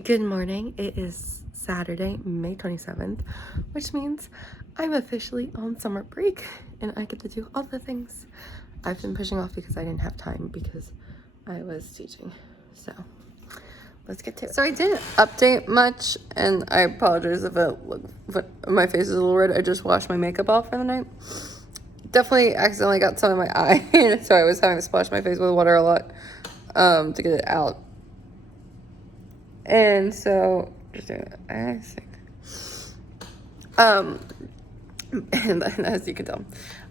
Good morning. It is Saturday, May 27th, which means I'm officially on summer break and I get to do all the things I've been pushing off because I didn't have time because I was teaching. So let's get to it. So I didn't update much, and I apologize if my face is a little red. I just washed my makeup off for the night. Definitely accidentally got some in my eye, so I was having to splash my face with water a lot to get it out. And so, just doing it, I think. And as you can tell,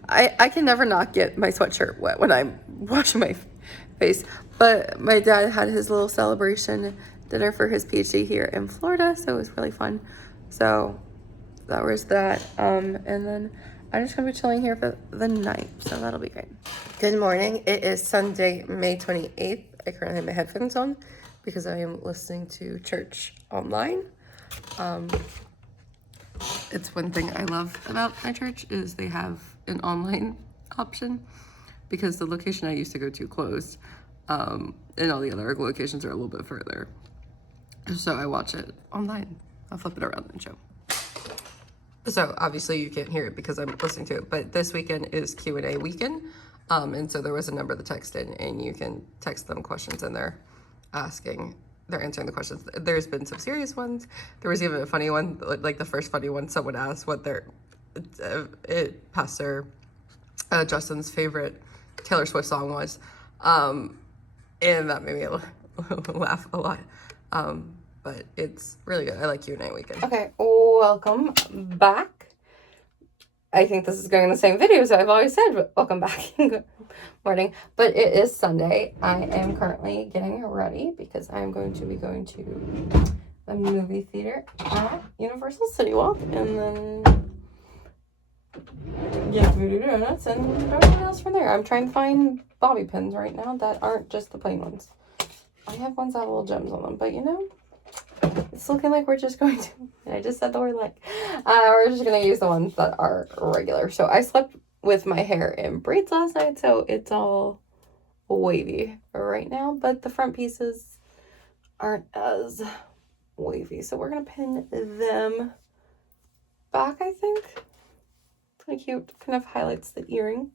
I can never not get my sweatshirt wet when I'm washing my face. But my dad had his little celebration dinner for his PhD here in Florida, so it was really fun. So that was that. And then I'm just gonna be chilling here for the night, so that'll be great. Good morning. It is Sunday, May 28th. I currently have my headphones on because I am listening to church online. It's one thing I love about my church is they have an online option because the location I used to go to closed, and all the other locations are a little bit further. So I watch it online. I'll flip it around and show. So obviously you can't hear it because I'm listening to it, but this weekend is Q&A weekend. And so there was a number to text in, and you can text them questions, and they're answering the questions. There's been some serious ones. There was even a funny one, like the first funny one, someone asked what Pastor Justin's favorite Taylor Swift song was. And that made me laugh a lot. But it's really good. I like Q&A weekend. Okay, welcome back. I think this is going in the same video, so I've always said welcome back and good morning. But it is Sunday. I am currently getting ready because I'm going to be going to the movie theater at Universal Citywalk, and then get Voodoo Donuts and everything else from there. I'm trying to find bobby pins right now that aren't just the plain ones. I have ones that have little gems on them, but it's looking like we're just going to, I just said the word like, we're just going to use the ones that are regular. So I slept with my hair in braids last night, so it's all wavy right now, but the front pieces aren't as wavy. So we're going to pin them back, I think. Kind of cute, kind of highlights the earring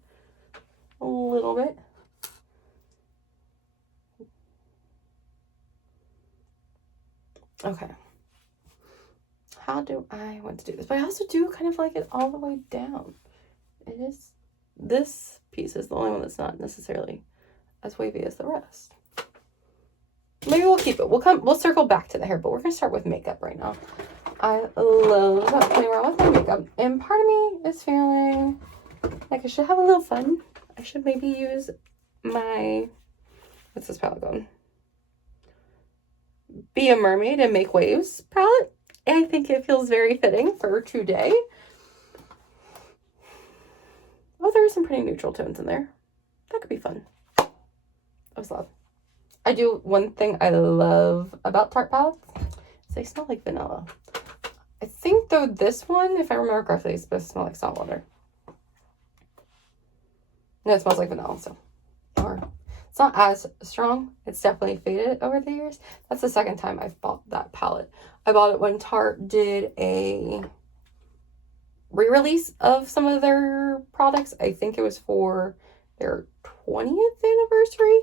a little bit. Okay. How do I want to do this? But I also do kind of like it all the way down. This piece is the only one that's not necessarily as wavy as the rest. Maybe we'll keep it. We'll circle back to the hair, but we're gonna start with makeup right now. I love playing around with my makeup, and part of me is feeling like I should have a little fun. I should maybe use my, what's this palette called? Be a Mermaid and Make Waves palette. I think it feels very fitting for today. Oh, there are some pretty neutral tones in there. That could be fun. That was loud. I do one thing I love about Tarte palettes is they smell like vanilla. I think though this one, if I remember correctly, is supposed to smell like salt water. No, it smells like vanilla, so. Or it's not as strong. It's definitely faded over the years. That's the second time I've bought that palette. I bought it when Tarte did a re-release of some of their products. I think it was for their 20th anniversary,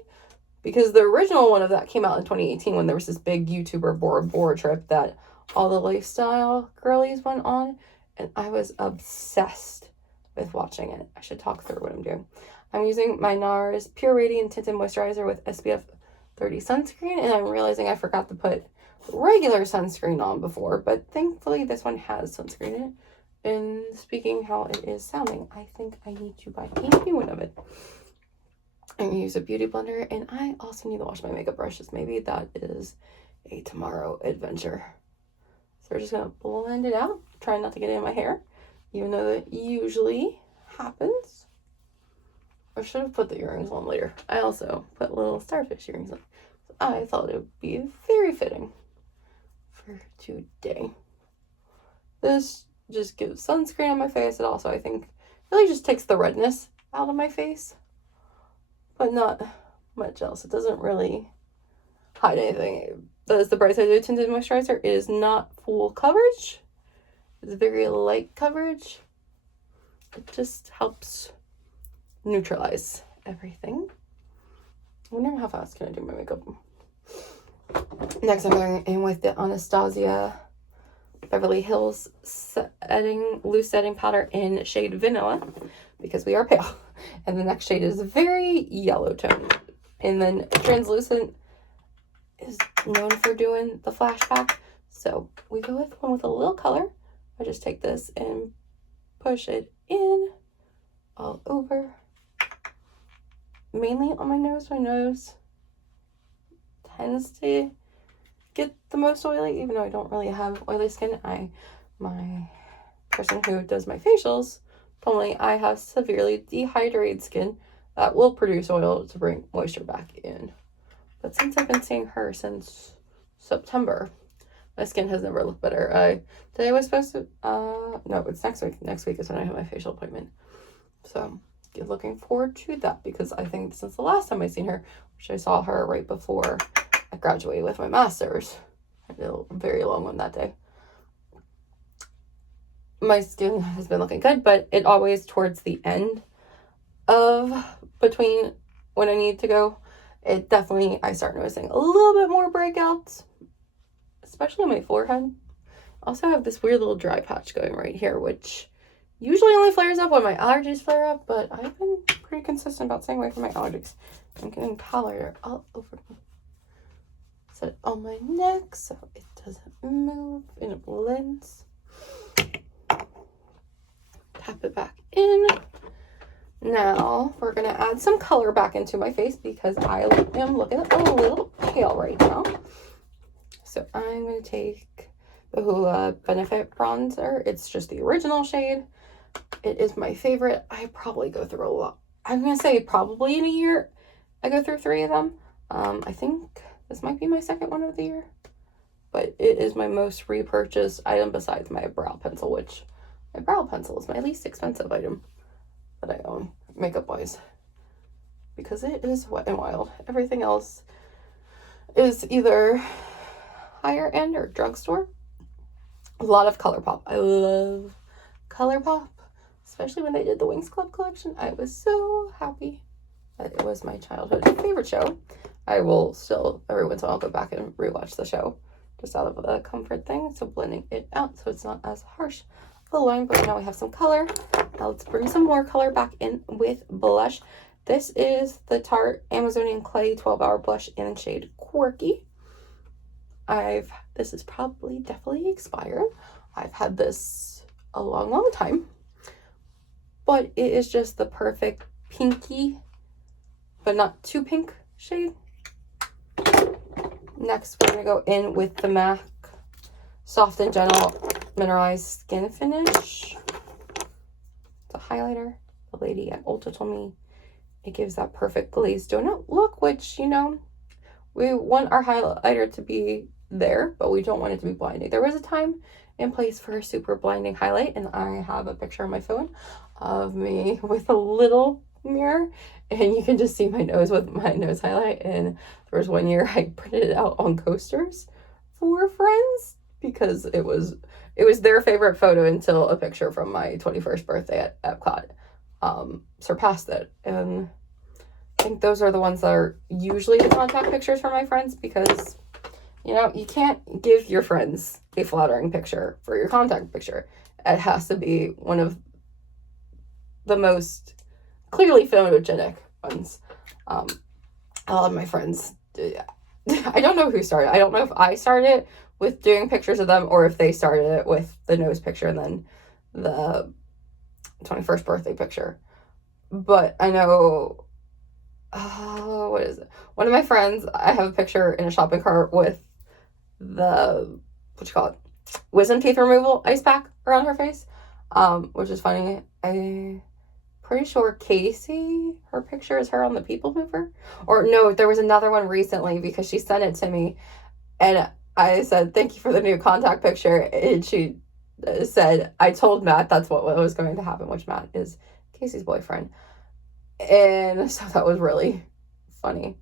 because the original one of that came out in 2018 when there was this big YouTuber Bora Bora trip that all the lifestyle girlies went on, and I was obsessed with watching it. I should talk through what I'm doing. I'm using my NARS Pure Radiant Tinted Moisturizer with SPF 30 sunscreen, and I'm realizing I forgot to put regular sunscreen on before, but thankfully this one has sunscreen in it. And speaking how it is sounding, I think I need to buy a new one of it. I'm going to use a beauty blender, and I also need to wash my makeup brushes. Maybe that is a tomorrow adventure. So we're just going to blend it out, try not to get it in my hair, even though that usually happens. I should have put the earrings on later. I also put little starfish earrings on. So I thought it would be very fitting for today. This just gives sunscreen on my face. It also, I think, really just takes the redness out of my face, but not much else. It doesn't really hide anything. That's the Bright Side of Tinted Moisturizer. It is not full coverage. It's very light coverage. It just helps neutralize everything. I'm wondering how fast can I do my makeup. Next, I'm going in with the Anastasia Beverly Hills loose setting powder in shade Vanilla, because we are pale. And the next shade is very yellow toned. And then Translucent is known for doing the flashback. So we go with one with a little color. I just take this and push it in all over. Mainly on my nose. My nose tends to get the most oily, even though I don't really have oily skin. My person who does my facials told me I have severely dehydrated skin that will produce oil to bring moisture back in. But since I've been seeing her since September, my skin has never looked better. Today was supposed to, no, it's next week. Next week is when I have my facial appointment. So looking forward to that, because I think since the last time I seen her, which I saw her right before I graduated with my master's, I did a very long one that day, my skin has been looking good, but it always towards the end of between when I need to go, I start noticing a little bit more breakouts, especially on my forehead. Also, I have this weird little dry patch going right here, which usually only flares up when my allergies flare up, but I've been pretty consistent about staying away from my allergies. I'm getting powder all over me. Set it on my neck so it doesn't move and it blends. Tap it back in. Now we're going to add some color back into my face because I am looking a little pale right now. So I'm going to take the Hoola Benefit Bronzer. It's just the original shade. It is my favorite. I probably go through a lot. I'm going to say probably in a year I go through 3 of them. I think this might be my second one of the year. But it is my most repurchased item besides my brow pencil, which my brow pencil is my least expensive item that I own, makeup-wise. Because it is Wet n Wild. Everything else is either higher end or drugstore. A lot of ColourPop. I love ColourPop. Especially when they did the Wings Club collection. I was so happy that it was my childhood favorite show. I will still, every once in a while, go back and rewatch the show. Just out of a comfort thing. So blending it out so it's not as harsh of a line. But now we have some color. Now let's bring some more color back in with blush. This is the Tarte Amazonian Clay 12-Hour Blush in shade Quirky. This is probably definitely expired. I've had this a long time. But it is just the perfect pinky, but not too pink shade. Next, we're going to go in with the MAC Soft and Gentle Mineralized Skin Finish. It's a highlighter. The lady at Ulta told me it gives that perfect glazed donut look, which, you know, we want our highlighter to be there, but we don't want it to be blinding. There was a time and place for a super blinding highlight, and I have a picture on my phone of me with a little mirror, and you can just see my nose with my nose highlight. And there was one year I printed it out on coasters for friends because it was their favorite photo until a picture from my 21st birthday at Epcot surpassed it. And I think those are the ones that are usually the contact pictures for my friends, because you know, you can't give your friends a flattering picture for your contact picture. It has to be one of the most clearly photogenic ones. A lot of my friends, I don't know who started. I don't know if I started with doing pictures of them or if they started it with the nose picture and then the 21st birthday picture. But I know, what is it? One of my friends, I have a picture in a shopping cart with the, wisdom teeth removal ice pack around her face, which is funny. I'm pretty sure Casey, her picture is her on the People Mover. Or no, there was another one recently because she sent it to me and I said, thank you for the new contact picture. And she said, I told Matt that's what was going to happen, which Matt is Casey's boyfriend. And so that was really funny.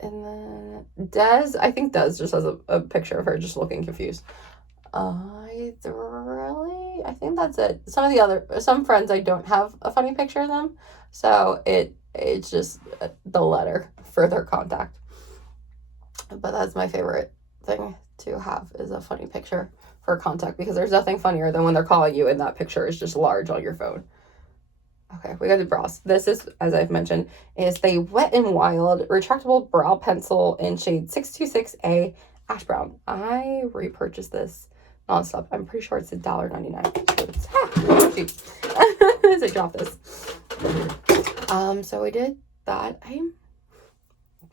And then Des, I think Des just has a picture of her just looking confused. I think that's it. Some friends I don't have a funny picture of them, so it's just the letter for their contact. But that's my favorite thing to have, is a funny picture for contact, because there's nothing funnier than when they're calling you and that picture is just large on your phone. Okay, we got the brows. This is, as I've mentioned, is the Wet n Wild retractable brow pencil in shade 626A Ash Brown. I repurchased this nonstop. I'm pretty sure it's $1.99. So it's cheap. As I drop this. So we did that. I'm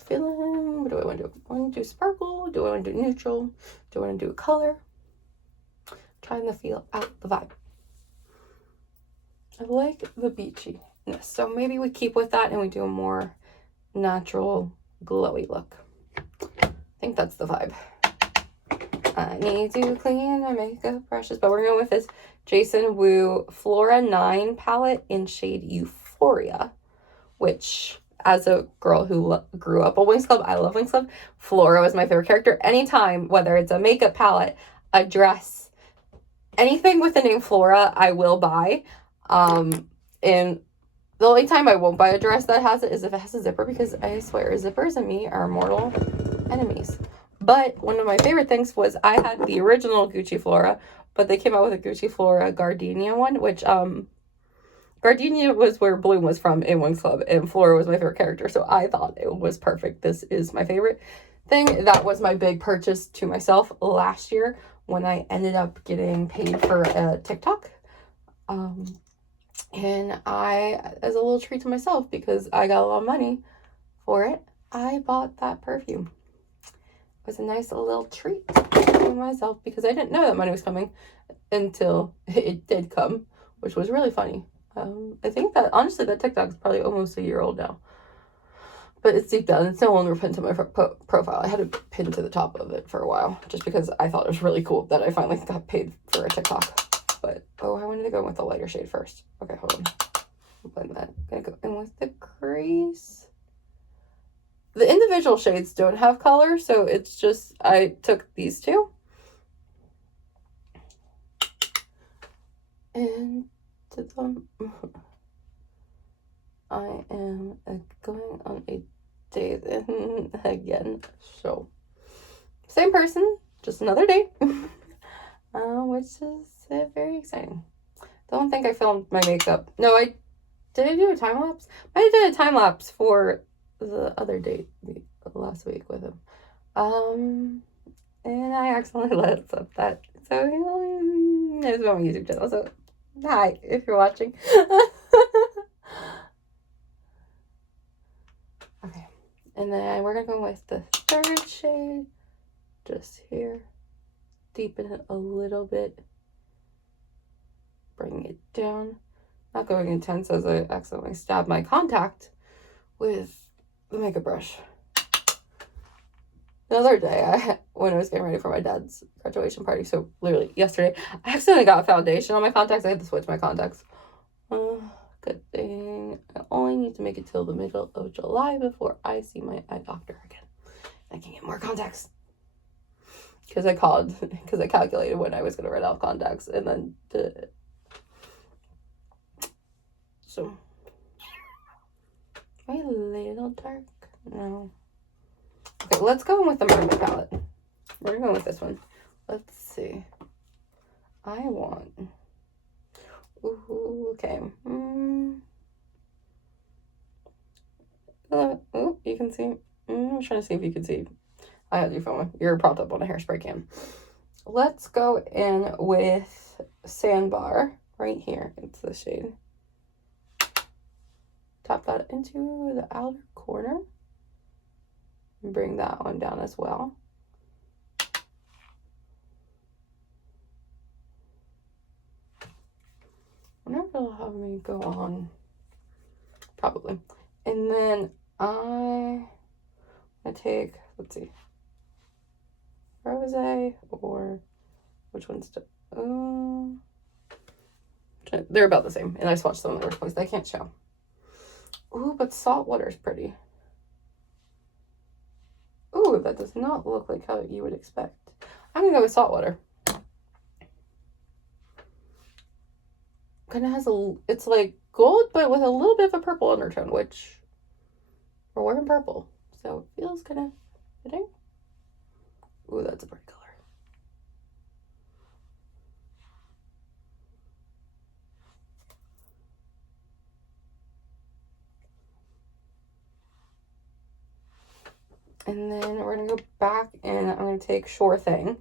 feeling, what do I want to do? I want to do sparkle? Do I want to do neutral? Do I want to do color? Trying to feel out the vibe. I like the beachiness, so maybe we keep with that and we do a more natural, glowy look. I think that's the vibe. I need to clean my makeup brushes, but we're going with this Jason Wu Flora 9 palette in shade Euphoria, which, as a girl who grew up on Winx Club, I love Winx Club. Flora was my favorite character. Anytime, whether it's a makeup palette, a dress, anything with the name Flora, I will buy. And the only time I won't buy a dress that has it is if it has a zipper, because I swear zippers and me are mortal enemies. But one of my favorite things was I had the original Gucci Flora, but they came out with a Gucci Flora Gardenia one, which Gardenia was where Bloom was from in Winx Club, and Flora was my favorite character, so I thought it was perfect. This is my favorite thing. That was my big purchase to myself last year when I ended up getting paid for a TikTok. And I, as a little treat to myself, because I got a lot of money for it, I bought that perfume. It was a nice little treat to myself, because I didn't know that money was coming until it did come, which was really funny. I think that, honestly, that TikTok is probably almost a year old now. But it's deep down. It's no longer pinned to my profile. I had it pinned to the top of it for a while, just because I thought it was really cool that I finally got paid for a TikTok. But, oh, I wanted to go with the lighter shade first. Okay, hold on. Blend that. I'm gonna go in with the crease. The individual shades don't have color, so it's just, I took these two. And to them. I am going on a date again. So, same person, just another date. Which is very exciting. Don't think I filmed my makeup. No, I do a time lapse? I did a time lapse for the other date last week with him. And I accidentally let up that. So, it's on my YouTube channel. So, hi, if you're watching. Okay. And then we're going to go with the third shade. Just here. Deepen it a little bit. Bring it down. Not going intense, as I accidentally stabbed my contact with the makeup brush. The other day, when I was getting ready for my dad's graduation party, so literally yesterday, I accidentally got a foundation on my contacts. I had to switch my contacts. Good thing. I only need to make it till the middle of July before I see my eye doctor again. I can get more contacts. Because I calculated when I was going to run out of contacts, and then did it. So, am I a little dark? No. Okay, let's go in with the Mermaid palette. We're going with this one. Let's see. I want... Ooh, okay. Oh, you can see. I'm trying to see if you can see. I had you filming. You're propped up on a hairspray cam. Let's go in with Sandbar right here. It's the shade. Tap that into the outer corner. And bring that one down as well. I wonder if it'll have me go on. Probably. And then I take, let's see, Rose, or which one's they're about the same, and I swatched them in the first place. I can't show. Ooh, but salt water is pretty. Ooh, that does not look like how you would expect. I'm gonna go with saltwater. Kind of has it's like gold, but with a little bit of a purple undertone, which we're wearing purple, so it feels kind of fitting. Ooh, that's a pretty color. And then we're gonna go back and I'm gonna take Sure Thing.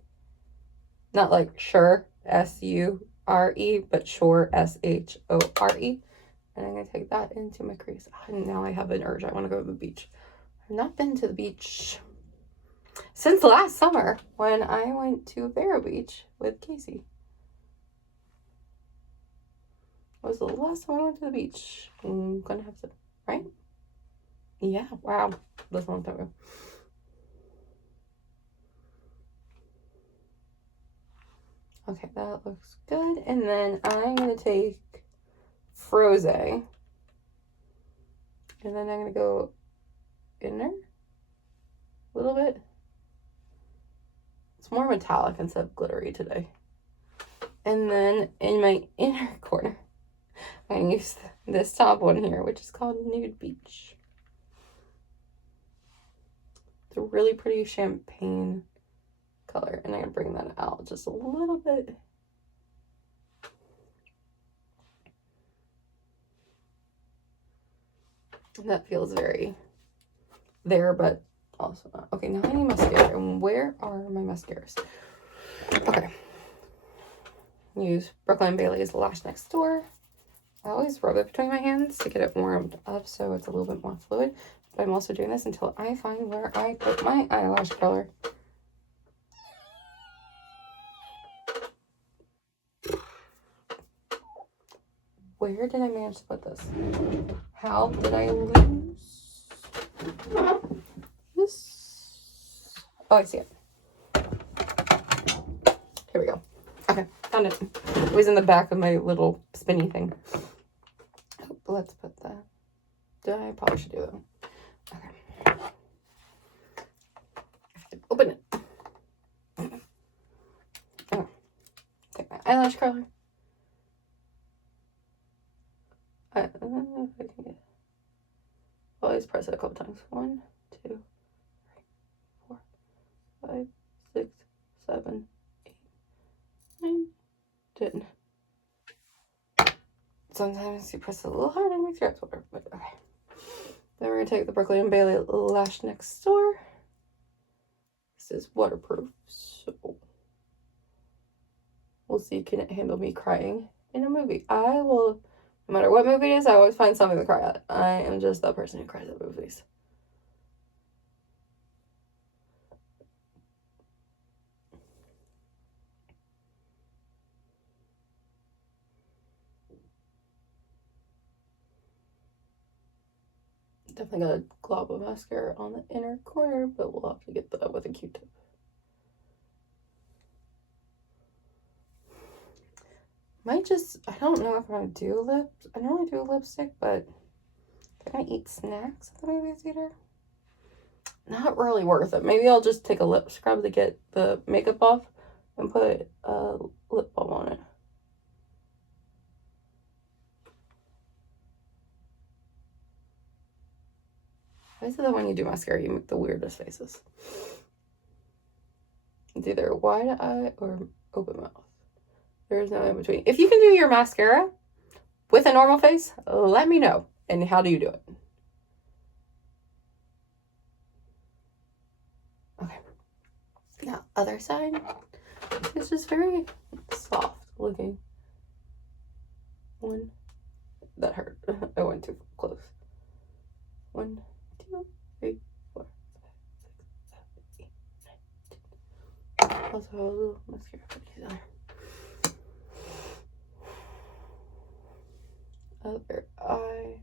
Not like Sure, S-U-R-E, but Sure, S-H-O-R-E. And I'm gonna take that into my crease. And now I have an urge. I wanna go to the beach. I've not been to the beach since last summer when I went to Vero Beach with Casey. It was the last time I went to the beach. I'm gonna have to, right? Yeah, wow. That's a long time ago. Okay, that looks good. And then I'm going to take Froze. And then I'm going to go inner a little bit. It's more metallic instead of glittery today. And then in my inner corner, I'm going to use this top one here, which is called Nude Beach. It's a really pretty champagne color. And I'm going to bring that out just a little bit. That feels very there, but also not. Okay, now I need mascara. And where are my mascaras? Okay. Use Brooklyn Bailey's Lash Next Door. I always rub it between my hands to get it warmed up so it's a little bit more fluid. But I'm also doing this until I find where I put my eyelash curler. Where did I manage to put this? How did I lose this? Oh, I see it. Here we go. Okay, found it. It was in the back of my little spinny thing. Oh, let's put that. I probably should do that. Okay. Open it. Oh. Take my eyelash curler. I don't know if I can get it. Always press it a couple times. 1, 2, 3, 4, 5, 6, 7, 8, 9, 10. Sometimes you press it a little hard and it makes your eyes water, but okay. Then we're gonna take the Brooklyn Bailey Lash Next Door. This is waterproof, so we'll see can it handle me crying in a movie. I will. No matter what movie it is, I always find something to cry at. I am just that person who cries at movies. Definitely got a glob of mascara on the inner corner, but we'll have to get that with a Q-tip. Might just, I don't know if I'm going to do lips. I normally do lipstick, but if I'm going to eat snacks at the movie theater, not really worth it. Maybe I'll just take a lip scrub to get the makeup off and put a lip balm on it. Why is it that when you do mascara, you make the weirdest faces? It's either wide eye or open mouth. There is no in between. If you can do your mascara with a normal face, let me know. And how do you do it? Okay. Now, other side. It's just very soft looking. One. That hurt. I went too close. 1, 2, 3, 4, 5, 6, 7, 8, 9, 10. Also, a little mascara for these on. Other eye.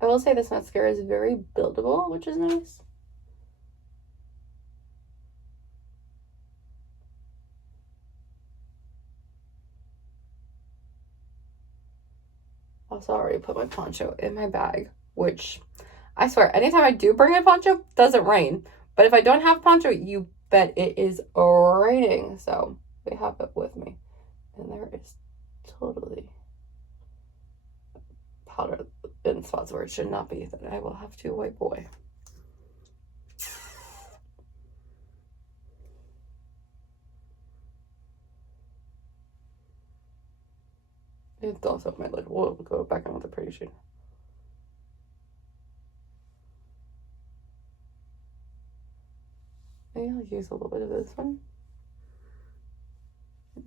I will say this mascara is very buildable, which is nice. Also, I already put my poncho in my bag, which I swear, anytime I do bring a poncho, it doesn't rain. But if I don't have poncho, you bet it is raining. So they have it with me. And there is totally powder in spots where it should not be that I will have to wipe away. It's also my lid. We'll go back on with the pretty shade. Maybe I'll use a little bit of this one.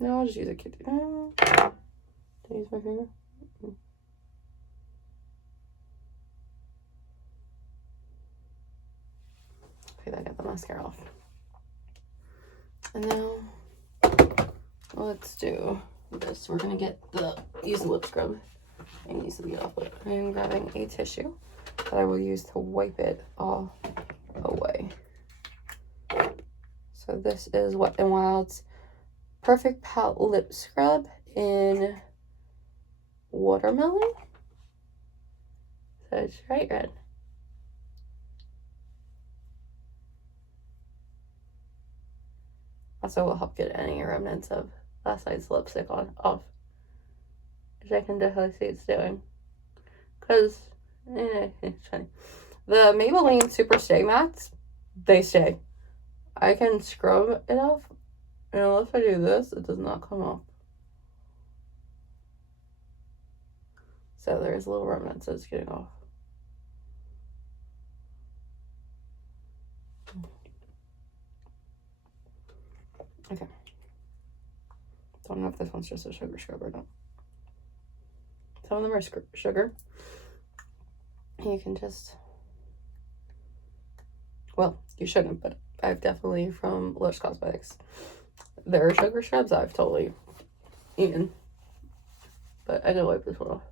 No, I'll just use a kitty. Did I use my finger? Okay, I got the mascara off. And now let's do this. We're gonna use the lip scrub and use the off lip. I'm grabbing a tissue that I will use to wipe it all away. So this is Wet n Wild's Perfect Palette Lip Scrub in Watermelon. So it's right red. Also will help get any remnants of last night's lipstick off. Which I can definitely see it's doing. Because, it's funny. The Maybelline Super Stay Mattes, they stay. I can scrub it off, and unless I do this, it does not come off. So there's little remnants that's getting off. Okay. Don't know if this one's just a sugar scrub or not. Some of them are sugar. You can just, well, you shouldn't, but I've definitely, from Lush Cosmetics, their sugar scrubs I've totally eaten. But I gotta wipe this one off.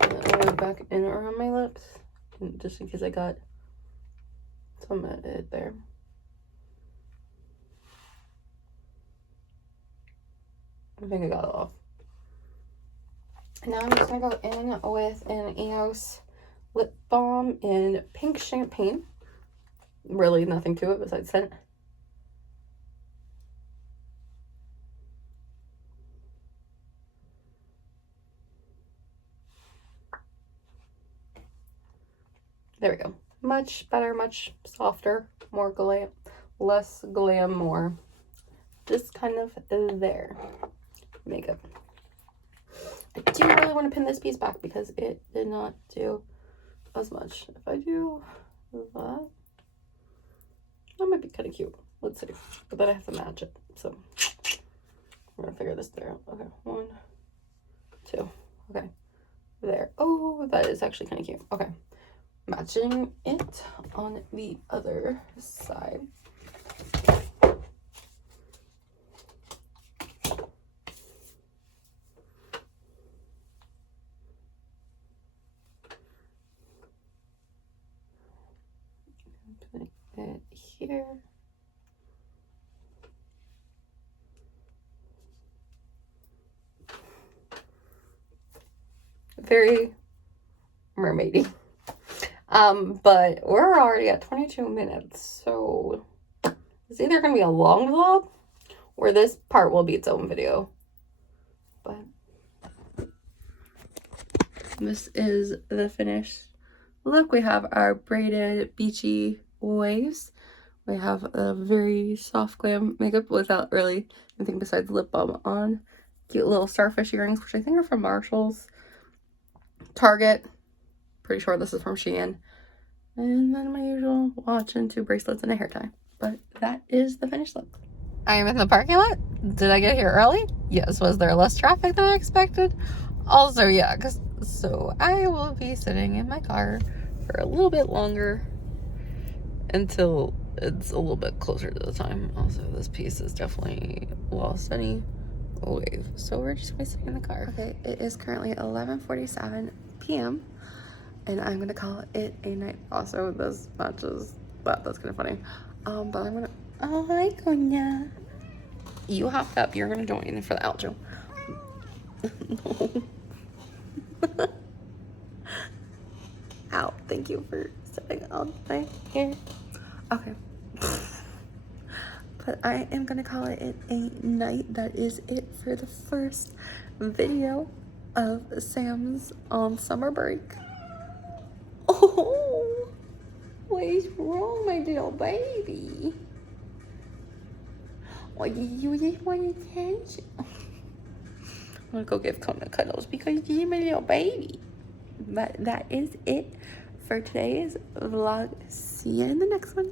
And then I'll wipe back in around my lips, just in case I got some of it there. I think I got it off. And now I'm just gonna go in with an EOS lip balm in pink champagne. Really nothing to it besides scent. There we go. Much better, much softer, more glam, less glam, more just kind of there. Makeup. I do really want to pin this piece back because it did not do as much. If I do that, that might be kind of cute. Let's see. But then I have to match it. So we're gonna figure this out. Okay, 1, 2. Okay, there. Oh, that is actually kind of cute. Okay, matching it on the other side. It here. Very mermaidy. But we're already at 22 minutes, so it's either gonna be a long vlog or this part will be its own video. But this is the finished look. We have our braided beachy waves. We have a very soft glam makeup without really anything besides lip balm on. Cute little starfish earrings, which I think are from Marshall's. Target. Pretty sure this is from Shein. And then my usual watch and 2 bracelets and a hair tie. But that is the finished look. I am in the parking lot. Did I get here early? Yes. Was there less traffic than I expected? Also, yeah. So I will be sitting in my car for a little bit longer until it's a little bit closer to the time. Also, this piece is definitely lost any wave. So we're just sitting in the car. Okay, it is currently 11:47 p.m. and I'm gonna call it a night. Also, this matches that. That's kind of funny. But I'm gonna Oh, hi, Konya. You hopped up. You're going to join for the outro. Ow, thank you for stepping on my hair. Okay. But I am gonna call it a night. That is it for the first video of Sam's on summer break. Oh, what is wrong, my little baby? What do you just want attention? I'm gonna go give Kona cuddles because he's my little baby. But that is it for today's vlog. See you in the next one.